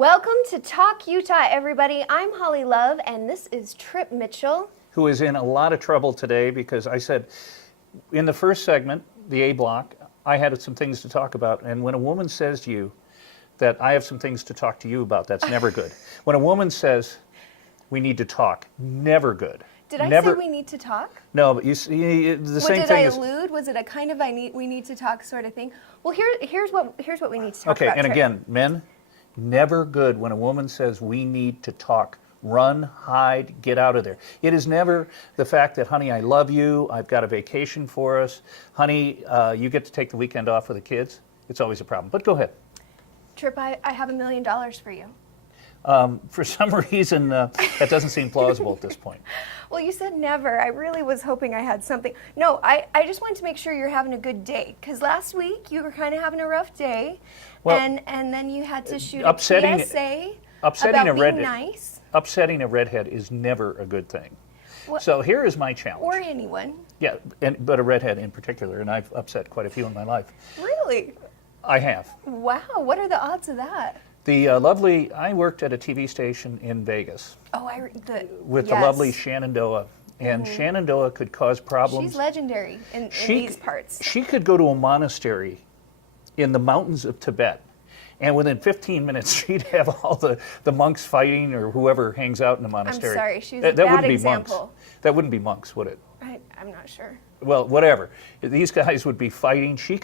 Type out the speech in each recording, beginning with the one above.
Welcome to Talk Utah, everybody. I'm Holly Love, and this is Trip Mitchell, who is in a lot of trouble today because I said in the first segment, the A block, I had some things to talk about. And when a woman says to you that I have some things to talk to you about, that's never good. When a woman says we need to talk, never good. Did I say we need to talk? No, but you see, the same did thing I is... allude? Was it a kind of we need to talk sort of thing? Well, here's what we need to talk Okay, about. and Trip. again, men, never good when a woman says we need to talk. Run, hide, get out of there. It is never the fact that, honey, I love you, I've got a vacation for us, honey, you get to take the weekend off with the kids. It's always a problem. But go ahead. Trip, I have $1 million for you. For some reason, that doesn't seem plausible at this point. Well, you said never. I really was hoping I had something. No, I just wanted to make sure you're having a good day. Because last week you were kind of having a rough day. Well, and then you had to shoot upsetting, a PSA upsetting about a being redhead, nice. Upsetting a redhead is never a good thing. Well, so here is my challenge. Or anyone. Yeah, but a redhead in particular, and I've upset quite a few in my life. Really? I have. Wow, what are the odds of that? I worked at a TV station in Vegas. Oh, with the lovely Shenandoah. And Shenandoah could cause problems. She's legendary in these parts. She could go to a monastery in the mountains of Tibet, and within 15 minutes she'd have all the monks fighting, or whoever hangs out in the monastery. I'm sorry, she was a bad example. Monks. That wouldn't be monks, would it? I'm not sure. Well, whatever. These guys would be fighting. She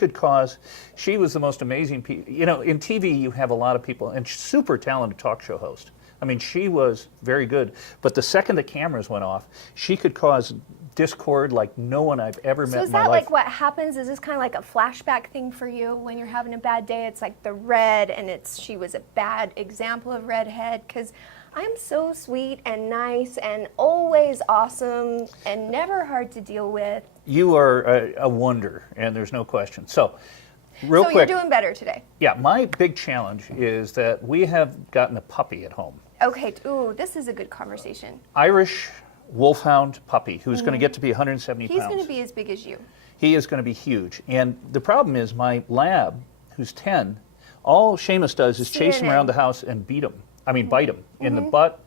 was the most amazing people. You know, in TV you have a lot of people, and super talented talk show host. I mean, she was very good. But the second the cameras went off, she could cause discord like no one I've ever met in my life. So is that like what happens? Is this kind of like a flashback thing for you when you're having a bad day? It's like the red, and she was a bad example of redhead, because I'm so sweet and nice and always awesome and never hard to deal with. You are a wonder, and there's no question. So, real quick. So you're doing better today. Yeah, my big challenge is that we have gotten a puppy at home. Okay, ooh, this is a good conversation. Irish wolfhound puppy who's going to get to be 170 pounds. He's going to be as big as you. He is going to be huge. And the problem is my lab, who's 10, all Seamus does is chase him around the house and bite him in the butt,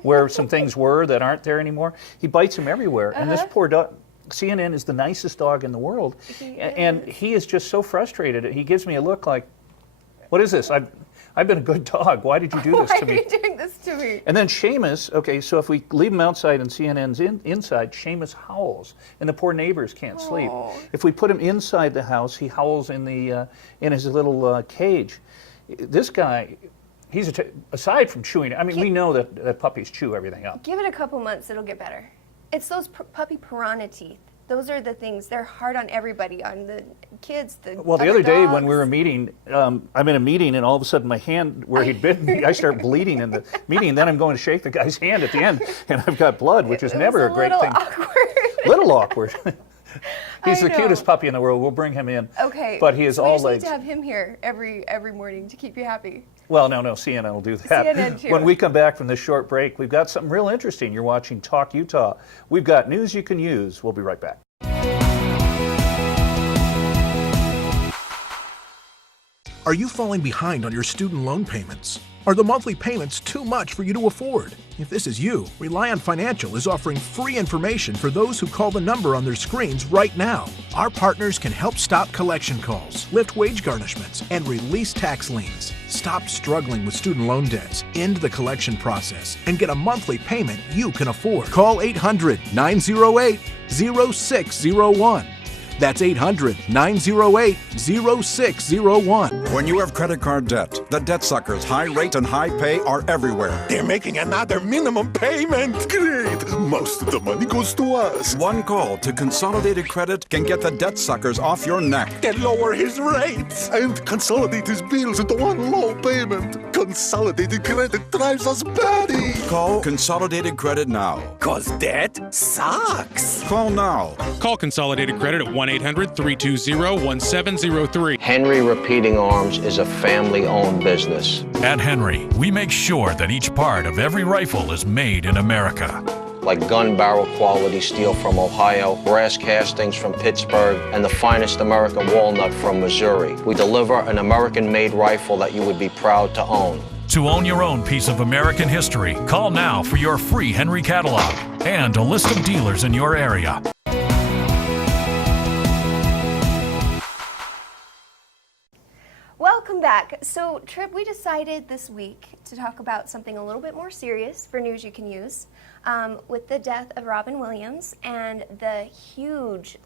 where some things were that aren't there anymore. He bites him everywhere. And this poor dog, CNN is the nicest dog in the world. And he is just so frustrated. He gives me a look like, what is this? I've been a good dog. Why did you do this to me? Why are you doing this to me? And then Seamus, okay, so if we leave him outside and CNN's inside, Seamus howls, and the poor neighbors can't sleep. If we put him inside the house, he howls in his little cage. This guy, aside from chewing, we know that puppies chew everything up. Give it a couple months, it'll get better. It's those puppy piranha teeth. Those are the things. They're hard on everybody, on the kids, Well, the other day when we were meeting, I'm in a meeting, and all of a sudden my hand where he'd bitten me, I start bleeding in the meeting. Then I'm going to shake the guy's hand at the end, and I've got blood, which is never a great thing. Awkward. Little awkward. He's the cutest puppy in the world. We'll bring him in. Okay. But he is all legs. We just need to have him here every morning to keep you happy. Well, no, CNN will do that. CNN too. When we come back from this short break, we've got something real interesting. You're watching Talk Utah. We've got news you can use. We'll be right back. Are you falling behind on your student loan payments? Are the monthly payments too much for you to afford? If this is you, Reliant Financial is offering free information for those who call the number on their screens right now. Our partners can help stop collection calls, lift wage garnishments, and release tax liens. Stop struggling with student loan debts, end the collection process, and get a monthly payment you can afford. Call 800-908-0601. That's 800-908-0601. When you have credit card debt, the debt suckers' high rate and high pay are everywhere. They're making another minimum payment. Great. Most of the money goes to us. One call to Consolidated Credit can get the debt suckers off your neck. They lower his rates and consolidate his bills into one low payment. Consolidated Credit drives us batty. Call Consolidated Credit now. 'Cause debt sucks. Call now. Call Consolidated Credit at 1-800-320-1703. Henry Repeating Arms is a family-owned business. At Henry, we make sure that each part of every rifle is made in America. Like gun barrel quality steel from Ohio, brass castings from Pittsburgh, and the finest American walnut from Missouri. We deliver an American-made rifle that you would be proud to own. To own your own piece of American history, call now for your free Henry catalog and a list of dealers in your area. Welcome back. So, Trip, we decided this week to talk about something a little bit more serious for news you can use, with the death of Robin Williams and the huge,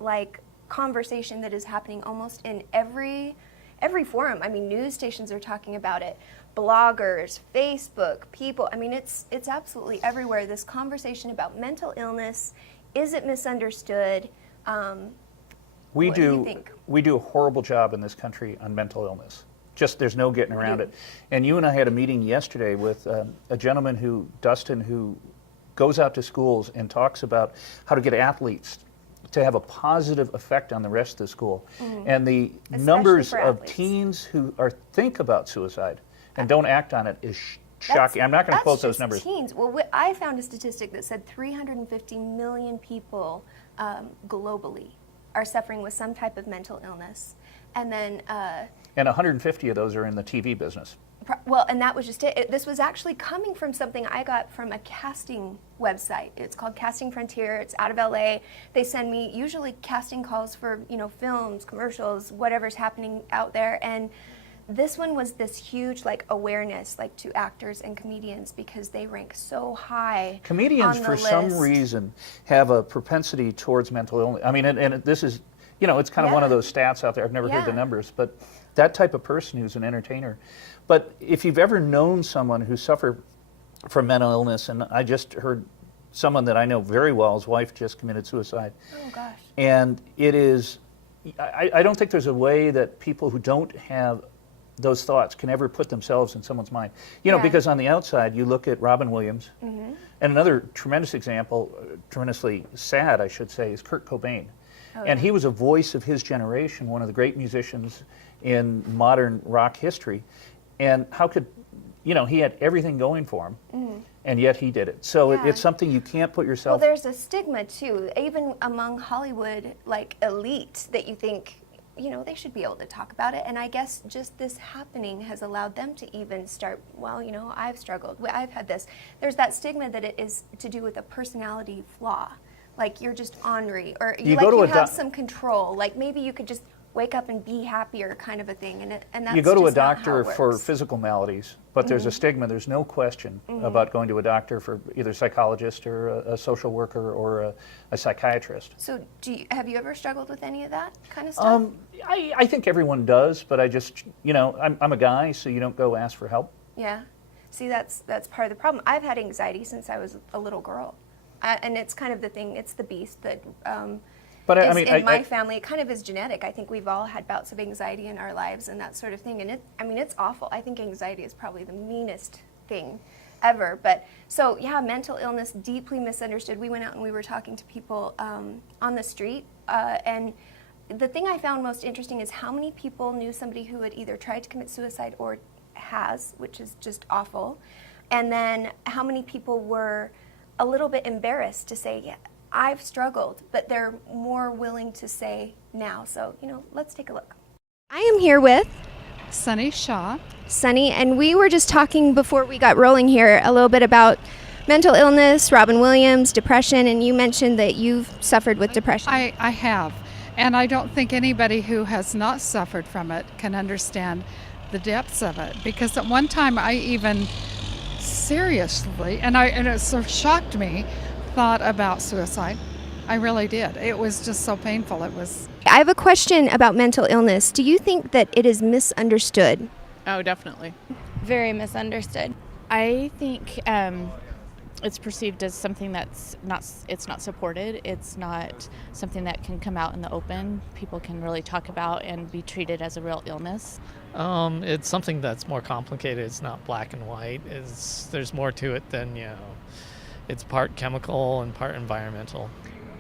conversation that is happening almost in every forum. I mean, news stations are talking about it, bloggers, Facebook, people. I mean, it's absolutely everywhere. This conversation about mental illness, is it misunderstood? What do you think? We do a horrible job in this country on mental illness. Just there's no getting around it. And you and I had a meeting yesterday with a gentleman Dustin, who goes out to schools and talks about how to get athletes to have a positive effect on the rest of the school. And the Especially numbers of athletes. teens who think about suicide and don't act on it is shocking. I'm not going to quote those numbers. Teens. Well, I found a statistic that said 350 million people globally are suffering with some type of mental illness. And then And 150 of those are in the TV business. well, and that was just it. This was actually coming from something I got from a casting website. It's called Casting Frontier. It's out of LA. They send me usually casting calls for, films, commercials, whatever's happening out there. And this one was this huge awareness to actors and comedians, because they rank so high. Comedians, on the for some list. reason, have a propensity towards mental illness. I mean, and this is, it's kind of one of those stats out there. I've never heard the Yeah. numbers, but that type of person who's an entertainer. But if you've ever known someone who suffered from mental illness, and I just heard someone that I know very well, his wife just committed suicide. Oh, gosh. And it is, I don't think there's a way that people who don't have those thoughts can ever put themselves in someone's mind. Yeah. Because on the outside, you look at Robin Williams, and another tremendous example, tremendously sad, I should say, is Kurt Cobain. And he was a voice of his generation, one of the great musicians in modern rock history. And how could, he had everything going for him, and yet he did it. So Yeah. it's something you can't put Well, yourself. there's a stigma too, even among Hollywood elite, that you think, they should be able to talk about it. And I guess just this happening has allowed them to even start, I've struggled, I've had this. There's that stigma that it is to do with a personality flaw. You're just ornery, or You go to you a have doc- some control. Maybe you could just wake up and be happier, kind of a thing. And that's you go to a just not how doctor it for works. physical maladies, but there's a stigma. There's no question about going to a doctor for either a psychologist or a social worker or a psychiatrist. So have you ever struggled with any of that kind of stuff? I think everyone does, but I just, I'm a guy, so you don't go ask for help. Yeah. See, that's part of the problem. I've had anxiety since I was a little girl. And it's kind of the thing, it's the beast that But is in my family. It kind of is genetic. I think we've all had bouts of anxiety in our lives and that sort of thing. And it's awful. I think anxiety is probably the meanest thing ever. But so, yeah, mental illness, deeply misunderstood. We went out and we were talking to people on the street. And the thing I found most interesting is how many people knew somebody who had either tried to commit suicide or has, which is just awful. And then how many people were a little bit embarrassed to say, yeah, I've struggled, but they're more willing to say now. So, let's take a look. I am here with Sunny Shaw. Sunny, and we were just talking before we got rolling here a little bit about mental illness, Robin Williams, depression, and you mentioned that you've suffered with depression. I have, and I don't think anybody who has not suffered from it can understand the depths of it, because at one time I even seriously, and it sort of shocked me, thought about suicide. I really did. It was just so painful. It was. I have a question about mental illness. Do you think that it is misunderstood? Oh, definitely. Very misunderstood. I think it's perceived as something that's not supported. It's not something that can come out in the open. People can really talk about and be treated as a real illness. It's something that's more complicated. It's not black and white. There's more to it than, it's part chemical and part environmental.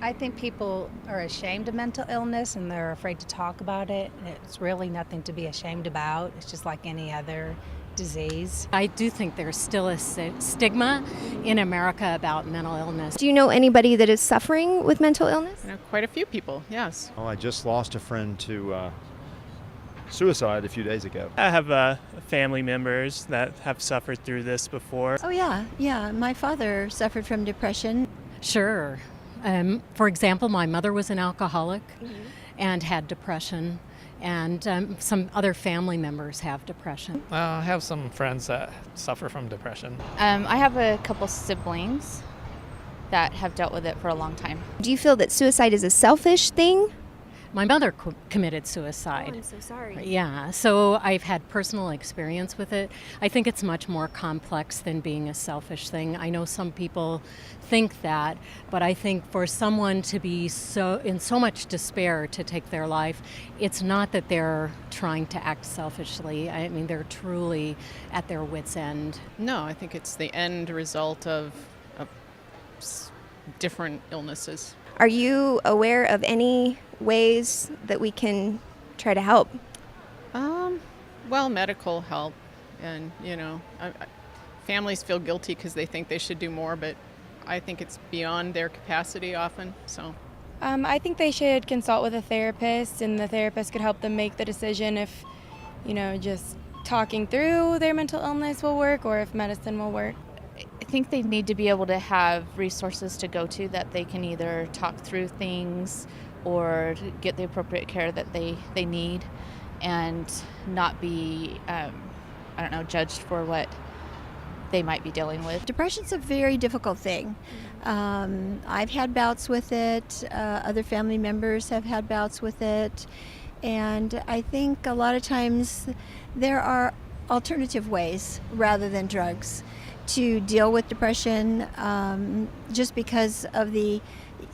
I think people are ashamed of mental illness and they're afraid to talk about it. It's really nothing to be ashamed about. It's just like any other disease. I do think there's still a stigma in America about mental illness. Do you know anybody that is suffering with mental illness? Quite a few people, yes. Oh, I just lost a friend to suicide a few days ago. I have family members that have suffered through this before. Oh, yeah. My father suffered from depression. Sure. For example, my mother was an alcoholic and had depression, and some other family members have depression. I have some friends that suffer from depression. I have a couple siblings that have dealt with it for a long time. Do you feel that suicide is a selfish thing? My mother committed suicide. Oh, I'm so sorry. Yeah, so I've had personal experience with it. I think it's much more complex than being a selfish thing. I know some people think that, but I think for someone to be in so much despair to take their life, it's not that they're trying to act selfishly. I mean, they're truly at their wits' end. No, I think it's the end result of different illnesses. Are you aware of any ways that we can try to help? Well, medical help, and families feel guilty because they think they should do more, but I think it's beyond their capacity often. So, I think they should consult with a therapist, and the therapist could help them make the decision if, just talking through their mental illness will work, or if medicine will work. I think they need to be able to have resources to go to that they can either talk through things or get the appropriate care that they need, and not be, judged for what they might be dealing with. Depression's a very difficult thing. I've had bouts with it. Other family members have had bouts with it. And I think a lot of times there are alternative ways rather than drugs to deal with depression, just because of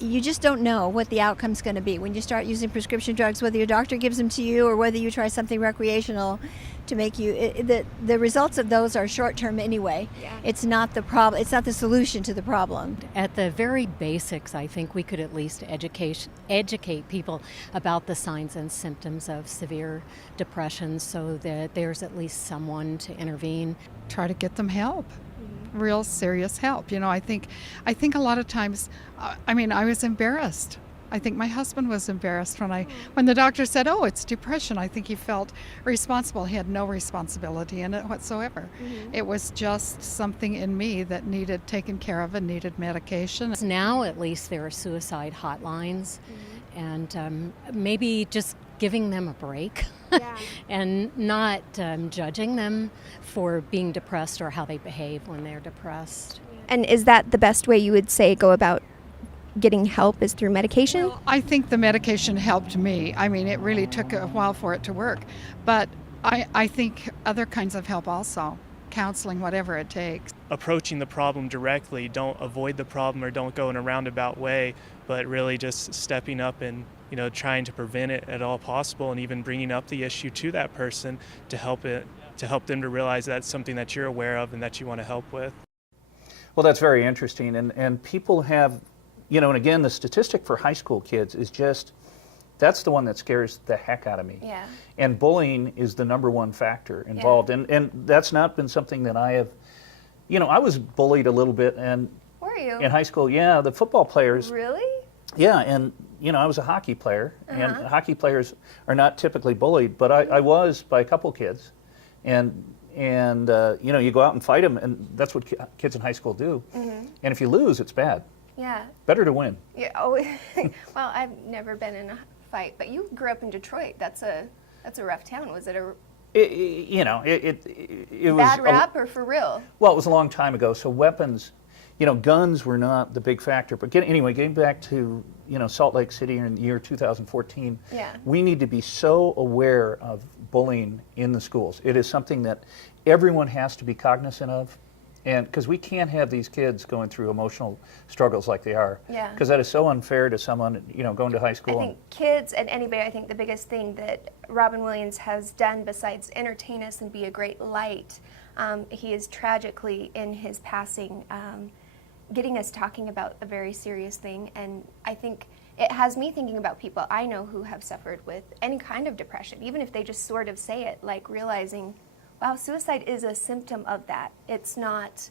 you just don't know what the outcome's going to be when you start using prescription drugs, whether your doctor gives them to you or whether you try something recreational to make you, the results of those are short-term anyway. Yeah. It's not the problem, it's not the solution to the problem. At the very basics, I think we could at least educate people about the signs and symptoms of severe depression so that there's at least someone to intervene. Try to get them help. Real serious help. I think a lot of times, I was embarrassed. I think my husband was embarrassed when the doctor said, "Oh, it's depression." I think he felt responsible. He had no responsibility in it whatsoever. It was just something in me that needed taken care of and needed medication. Now at least there are suicide hotlines, and maybe just giving them a break. Yeah. And not judging them for being depressed or how they behave when they're depressed. And is that the best way you would say go about getting help, is through medication? Well, I think the medication helped me. It really took a while for it to work. But I think other kinds of help also. Counseling, whatever it takes. Approaching the problem directly, don't avoid the problem or don't go in a roundabout way, but really just stepping up and trying to prevent it at all possible, and even bringing up the issue to that person to help them to realize that's something that you're aware of and that you want to help with. Well, that's very interesting, and people have, and again, the statistic for high school kids is just, that's the one that scares the heck out of me. Yeah. And bullying is the number one factor involved, and that's not been something that I have, I was bullied a little bit, and were you? In high school, yeah, the football players. Really? Yeah, and I was a hockey player, and hockey players are not typically bullied, but I was by a couple kids, and you go out and fight them, and that's what kids in high school do. And if you lose, it's bad. Yeah. Better to win. Yeah. Oh, well, I've never been in a fight, but you grew up in Detroit. That's a rough town. Was it it was bad rap or for real? Well, it was a long time ago, so weapons. Guns were not the big factor. But getting back to, Salt Lake City in the year 2014, we need to be so aware of bullying in the schools. It is something that everyone has to be cognizant of, and because we can't have these kids going through emotional struggles like they are. Yeah. Because that is so unfair to someone, going to high school. I think kids and anybody, I think the biggest thing that Robin Williams has done besides entertain us and be a great light, he is tragically in his passing, getting us talking about a very serious thing, and I think it has me thinking about people I know who have suffered with any kind of depression, even if they just sort of say it, like realizing, wow, suicide is a symptom of that. It's not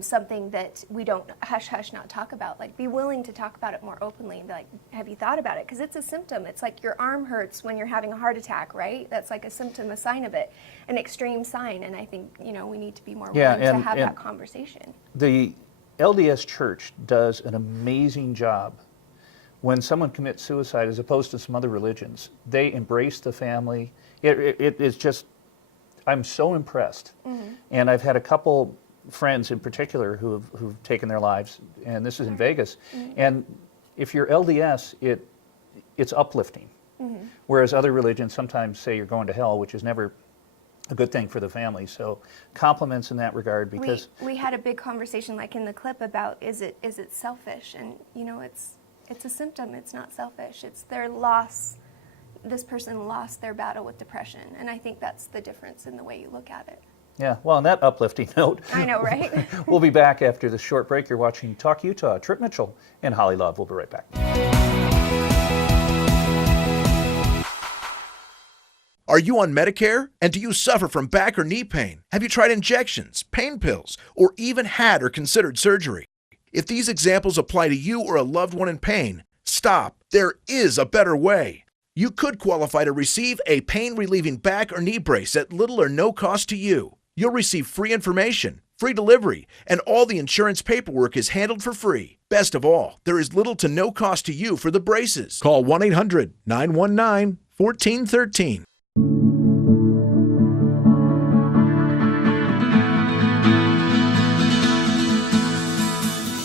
something that we don't hush hush not talk about. Like, be willing to talk about it more openly and be like, have you thought about it? Because it's a symptom. It's like your arm hurts when you're having a heart attack, right? That's like a symptom, a sign of it, an extreme sign. And I think, you know, we need to be more willing to have that conversation. The LDS Church does an amazing job when someone commits suicide, as opposed to some other religions. They embrace the family. It is just, I'm so impressed. And I've had a couple friends in particular who've taken their lives, and this is in Vegas. And if you're LDS, it's uplifting. Whereas other religions sometimes say you're going to hell, which is never a good thing for the family. So compliments in that regard, because we had a big conversation, like in the clip, about is it selfish? And you know, it's a symptom. It's not selfish. It's their loss. This person lost their battle with depression, and I think that's the difference in the way you look at it. Yeah, well, on that uplifting note, I know, right? We'll be back after this short break. You're watching Talk Utah. Trip Mitchell and Holly Love. We'll be right back. Are you on Medicare? And do you suffer from back or knee pain? Have you tried injections, pain pills, or even had or considered surgery? If these examples apply to you or a loved one in pain, stop. There is a better way. You could qualify to receive a pain-relieving back or knee brace at little or no cost to you. You'll receive free information, free delivery, and all the insurance paperwork is handled for free. Best of all, there is little to no cost to you for the braces. Call 1-800-919-1413.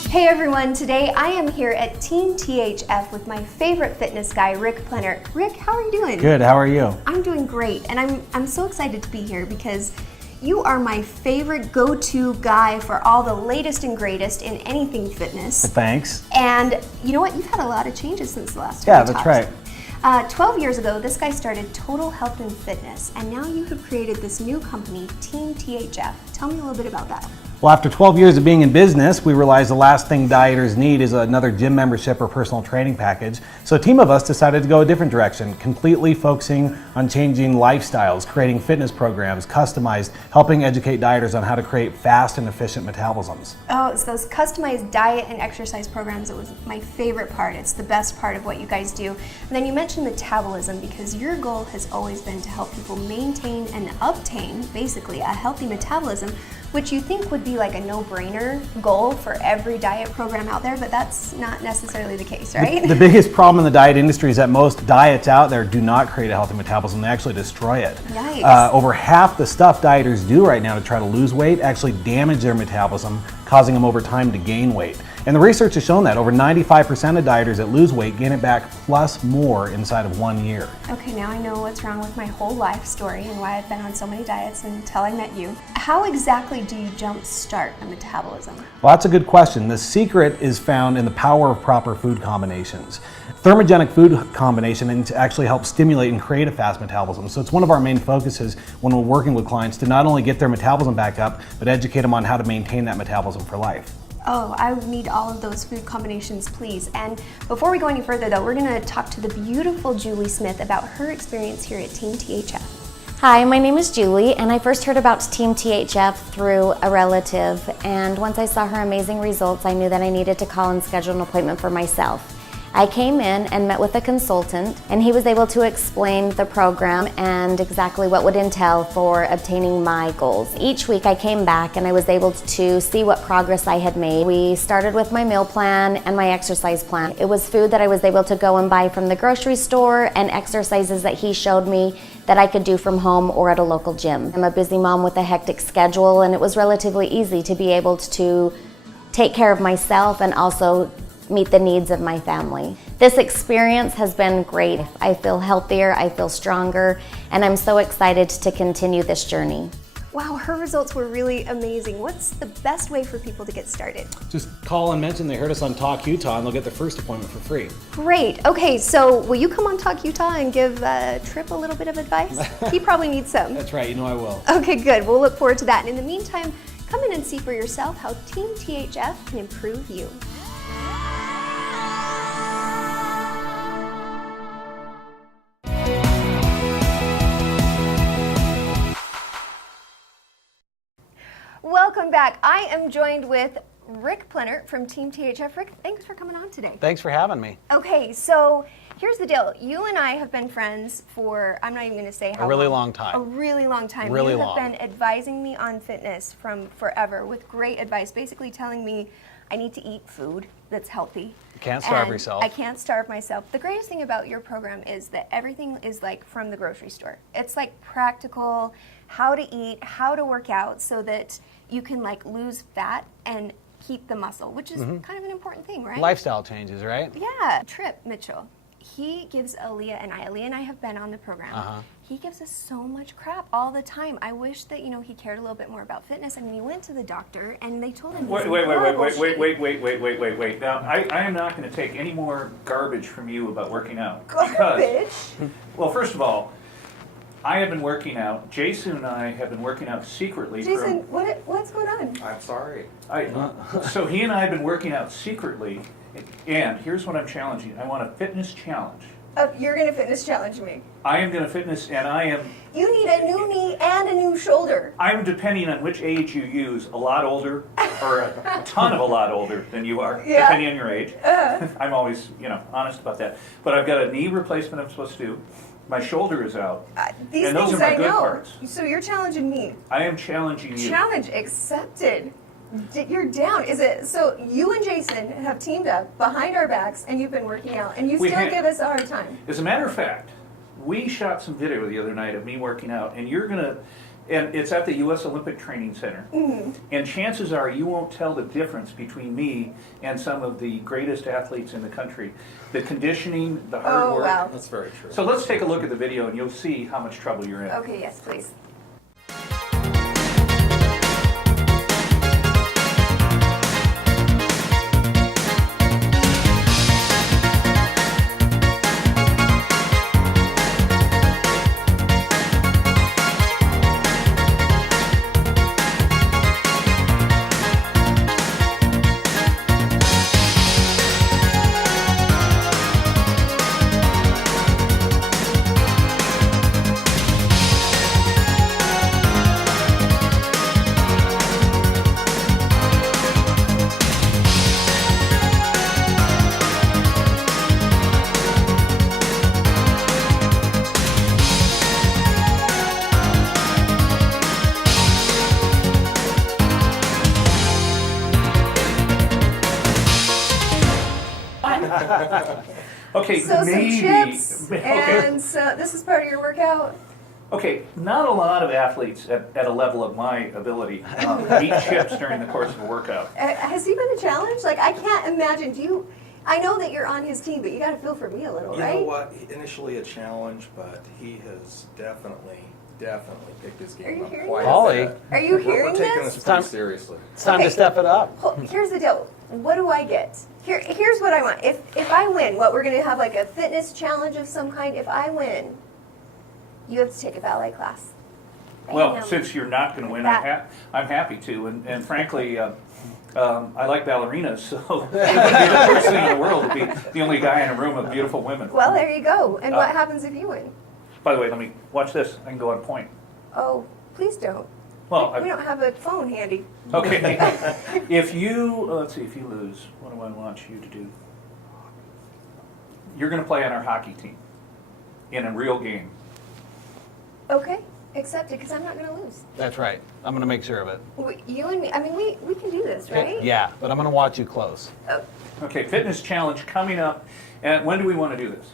Hey everyone, today I am here at Team THF with my favorite fitness guy, Rick Plenner. Rick, how are you doing? Good, how are you? I'm doing great, and I'm so excited to be here because you are my favorite go-to guy for all the latest and greatest in anything fitness. Well, thanks. And you know what? You've had a lot of changes since the last time we that's talked. right. 12 years ago, this guy started Total Health and Fitness, and now you have created this new company, Team THF. Tell me a little bit about that. Well, after 12 years of being in business, we realized the last thing dieters need is another gym membership or personal training package. So a team of us decided to go a different direction, completely focusing on changing lifestyles, creating fitness programs, customized, helping educate dieters on how to create fast and efficient metabolisms. Oh, it's those customized diet and exercise programs. It was my favorite part. It's the best part of what you guys do. And then you mentioned metabolism, because your goal has always been to help people maintain and obtain, basically, a healthy metabolism, which you think would be like a no-brainer goal for every diet program out there, but that's not necessarily the case, right? The biggest problem in the diet industry is that most diets out there do not create a healthy metabolism, they actually destroy it. Yikes. Over half the stuff dieters do right now to try to lose weight actually damage their metabolism, causing them over time to gain weight. And the research has shown that over 95% of dieters that lose weight gain it back plus more inside of 1 year. Okay, now I know what's wrong with my whole life story and why I've been on so many diets until I met you. How exactly do you jumpstart a metabolism? Well, that's a good question. The secret is found in the power of proper food combinations. Thermogenic food combination actually helps stimulate and create a fast metabolism. So it's one of our main focuses when we're working with clients to not only get their metabolism back up, but educate them on how to maintain that metabolism for life. Oh, I need all of those food combinations, please. And before we go any further though, we're gonna talk to the beautiful Julie Smith about her experience here at Team THF. Hi, my name is Julie, and I first heard about Team THF through a relative, and once I saw her amazing results, I knew that I needed to call and schedule an appointment for myself. I came in and met with a consultant, and he was able to explain the program and exactly what would entail for obtaining my goals. Each week I came back and I was able to see what progress I had made. We started with my meal plan and my exercise plan. It was food that I was able to go and buy from the grocery store and exercises that he showed me that I could do from home or at a local gym. I'm a busy mom with a hectic schedule, and it was relatively easy to be able to take care of myself and also meet the needs of my family. This experience has been great. I feel healthier, I feel stronger, and I'm so excited to continue this journey. Wow, her results were really amazing. What's the best way for people to get started? Just call and mention they heard us on Talk Utah and they'll get their first appointment for free. Great. Okay, so will you come on Talk Utah and give Trip a little bit of advice? He probably needs some. That's right, you know I will. Okay, good. We'll look forward to that. And in the meantime, come in and see for yourself how Team THF can improve you. Welcome welcome back. I am joined with Rick Plenert from Team THF. Rick, thanks for coming on today. Thanks for having me. Okay, so here's the deal. You and I have been friends for, I'm not even going to say how A really long time. A really long time. Really you long. have been advising me on fitness from forever with great advice, basically telling me I need to eat food that's healthy. You can't starve and yourself. I can't starve myself. The greatest thing about your program is that everything is like from the grocery store. It's like practical, how to eat, how to work out so that you can like lose fat and keep the muscle, which is kind of an important thing, right? Lifestyle changes, right? Yeah. Trip Mitchell, he gives Aaliyah and I have been on the program. He gives us so much crap all the time. I wish that, you know, he cared a little bit more about fitness. I mean, he went to the doctor and they told him Wait. Now, I am not going to take any more garbage from you about working out. Garbage? Well, first of all, I have been working out. Jason and I have been working out secretly. Jason, what's going on? I'm sorry. So he and I have been working out secretly, and here's what I'm challenging. I want a fitness challenge. You're going to fitness challenge me. I am going to fitness, and I am... You need a new knee and a new shoulder. I'm depending on which age you use, a lot older or a ton of a lot older than you are, Yeah. depending on your age. I'm always, honest about that. But I've got a knee replacement I'm supposed to do. My shoulder is out. These and those things are my I good know. parts. So you're challenging me. I am challenging you. Challenge accepted. You're down. Is it so? You and Jason have teamed up behind our backs, and you've been working out, and you We still have. give us a hard time. As a matter of fact, we shot some video the other night of me working out, and and it's at the U.S. Olympic Training Center. And chances are you won't tell the difference between me and some of the greatest athletes in the country. The conditioning, the hard work. Wow. That's very true. So let's take a look at the video, and you'll see how much trouble you're in. Okay. Yes, please. Okay, So maybe. some chips, Okay. and so this is part of your workout. Okay, not a lot of athletes at a level of my ability eat chips during the course of a workout. Has he been a challenge? Like, I can't imagine. Do you? I know that you're on his team, but you got to feel for me a little, You right? know what? Initially a challenge, but he has definitely picked his game up hearing quite this? a Holly. bit. Are you We're hearing taking this? this pretty seriously. It's time Okay. to step it up. Here's the deal. What do I get? Here's what I want. If I win, what we're going to have like a fitness challenge of some kind. If I win, you have to take a ballet class. Well, Bam. since you're not going to win, That- I'm happy to. And frankly, I like ballerinas, so it would be the worst thing in the world to be the only guy in a room with beautiful women. Well, there you go. And what happens if you win? By the way, let me watch this. I can go on point. Oh, please don't. Well, We don't have a phone handy. okay. If you, let's see, if you lose, what do I want you to do? You're going to play on our hockey team in a real game. Okay, accept it, because I'm not going to lose. That's right. I'm going to make sure of it. You and me, I mean, we can do this, right? Yeah, but I'm going to watch you close. Okay, fitness challenge coming up. And when do we want to do this?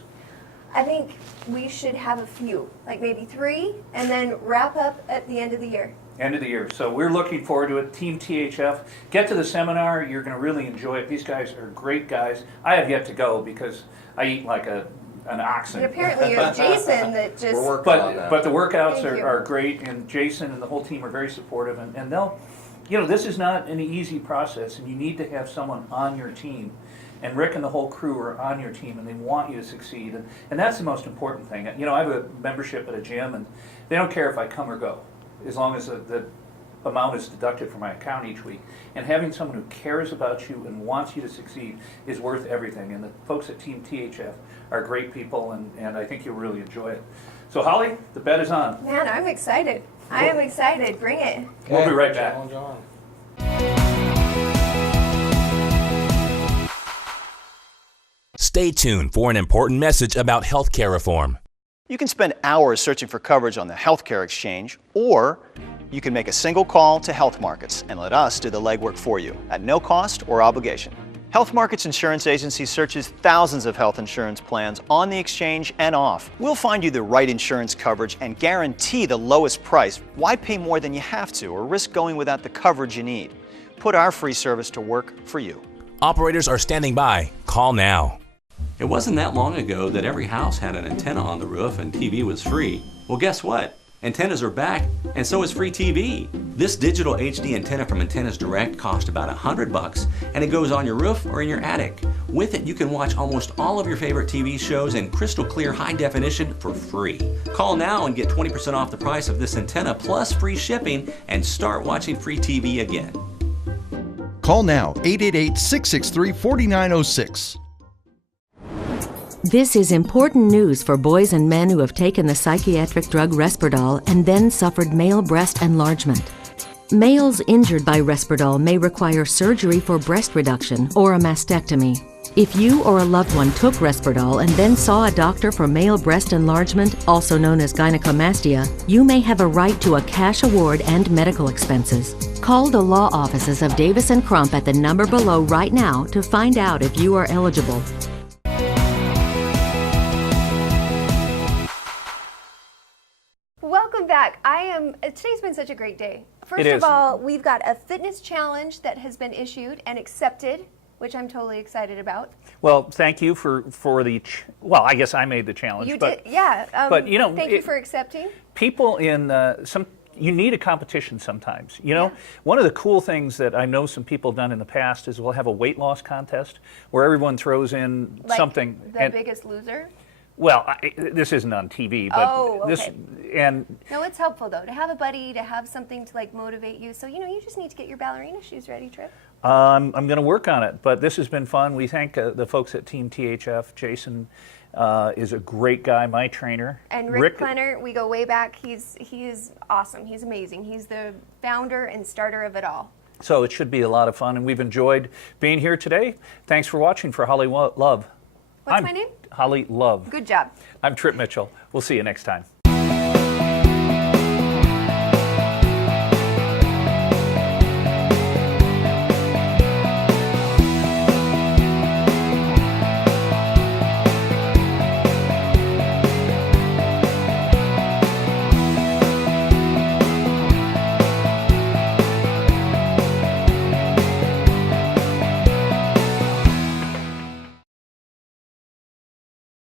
I think we should have a few, like maybe 3, and then wrap up at the end of the year. End of the year. So we're looking forward to it. Team THF. Get to the seminar. You're going to really enjoy it. These guys are great guys. I have yet to go because I eat like an oxen. And apparently you have Jason that just... But the workouts Thank you. are great, and Jason and the whole team are very supportive, and they'll, this is not an easy process, and you need to have someone on your team. And Rick and the whole crew are on your team, and they want you to succeed, and that's the most important thing. I have a membership at a gym, and they don't care if I come or go, as long as the amount is deducted from my account each week. And having someone who cares about you and wants you to succeed is worth everything. And the folks at Team THF are great people, and I think you'll really enjoy it. So Holly, the bet is on. Man, I'm excited. I am excited. Bring it. We'll be right back. Challenge on. Stay tuned for an important message about healthcare reform. You can spend hours searching for coverage on the healthcare exchange, or you can make a single call to Health Markets and let us do the legwork for you at no cost or obligation. Health Markets Insurance Agency searches thousands of health insurance plans on the exchange and off. We'll find you the right insurance coverage and guarantee the lowest price. Why pay more than you have to or risk going without the coverage you need? Put our free service to work for you. Operators are standing by. Call now. It wasn't that long ago that every house had an antenna on the roof and TV was free. Well, guess what? Antennas are back, and so is free TV. This digital HD antenna from Antennas Direct costs about $100, and it goes on your roof or in your attic. With it, you can watch almost all of your favorite TV shows in crystal clear high definition for free. Call now and get 20% off the price of this antenna plus free shipping and start watching free TV again. Call now, 888-663-4906. This is important news for boys and men who have taken the psychiatric drug Risperdal and then suffered male breast enlargement. Males injured by Risperdal may require surgery for breast reduction or a mastectomy. If you or a loved one took Risperdal and then saw a doctor for male breast enlargement, also known as gynecomastia, you may have a right to a cash award and medical expenses. Call the law offices of Davis & Crump at the number below right now to find out if you are eligible. Welcome back. Today's been such a great day. First of all, we've got a fitness challenge that has been issued and accepted, which I'm totally excited about. Well, thank you for the, well, I guess I made the challenge. You did, yeah. But, you know, thank you for accepting. People in you need a competition sometimes. You know, one of the cool things that I know some people have done in the past is we'll have a weight loss contest where everyone throws in like something. The Biggest Loser? Well, this isn't on TV, but okay. No, it's helpful though to have a buddy, to have something to like motivate you. So you just need to get your ballerina shoes ready, Trip. I'm going to work on it, but this has been fun. We thank the folks at Team THF. Jason is a great guy, my trainer. And Rick Klenner, we go way back. He is awesome. He's amazing. He's the founder and starter of it all. So it should be a lot of fun, and we've enjoyed being here today. Thanks for watching for Holly Love. What's my name? Holly Love. Good job. I'm Trip Mitchell. We'll see you next time.